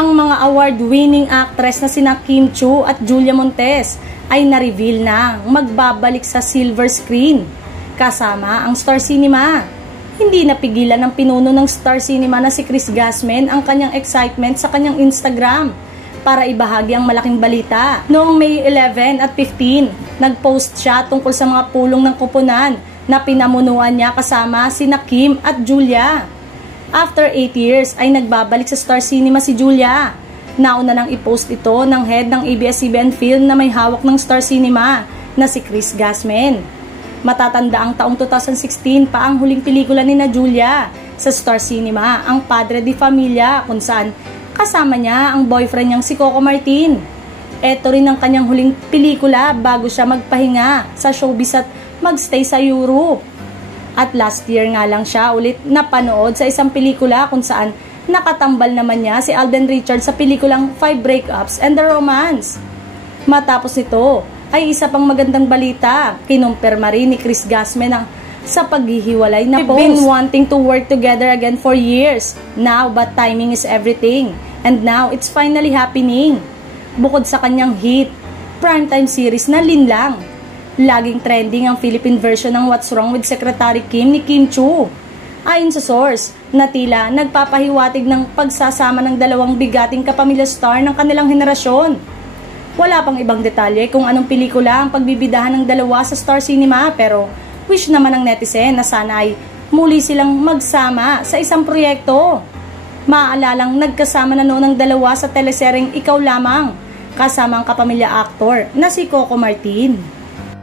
ang mga award-winning actress na sina Kim Chiu at Julia Montes ay na-reveal na magbabalik sa silver screen kasama ang Star Cinema. Hindi napigilan ng pinuno ng Star Cinema na si Chris Gasman ang kanyang excitement sa kanyang Instagram para ibahagi ang malaking balita. Noong May 11 at 15, nag-post siya tungkol sa mga pulong ng koponan na pinamunuan niya kasama sina Kim at Julia. After 8 years ay nagbabalik sa Star Cinema si Julia. Nauna nang i-post ito ng head ng ABS-CBN Film na may hawak ng Star Cinema na si Chris Gasman. Matatanda ang taong 2016 pa ang huling pelikula ni na Julia sa Star Cinema, ang Padre de Familia, kung saan kasama niya ang boyfriend niyang si Coco Martin. Ito rin ang kanyang huling pelikula bago siya magpahinga sa showbiz at magstay sa Europe. At last year nga lang siya ulit napanood sa isang pelikula kung saan nakatambal naman niya si Alden Richards sa pelikulang 5 Breakups and the Romance. Matapos nito ay isa pang magandang balita, kinumpirma rin ni Chris Gasman ang sa paghihiwalay na post. We've been wanting to work together again for years now, but timing is everything, and now it's finally happening. Bukod sa kanyang hit primetime series na Linlang, laging trending ang Philippine version ng What's Wrong with Secretary Kim ni Kim Chiu. Ayon sa source, na tila nagpapahiwatig ng pagsasama ng dalawang bigating kapamilya star ng kanilang henerasyon. Wala pang ibang detalye kung anong pelikula ang pagbibidahan ng dalawa sa Star Cinema, pero wish naman ng netizen na sana ay muli silang magsama sa isang proyekto. Maaalalang nagkasama na noon ang dalawa sa teleseryeng Ikaw Lamang kasama ang kapamilya actor na si Coco Martin.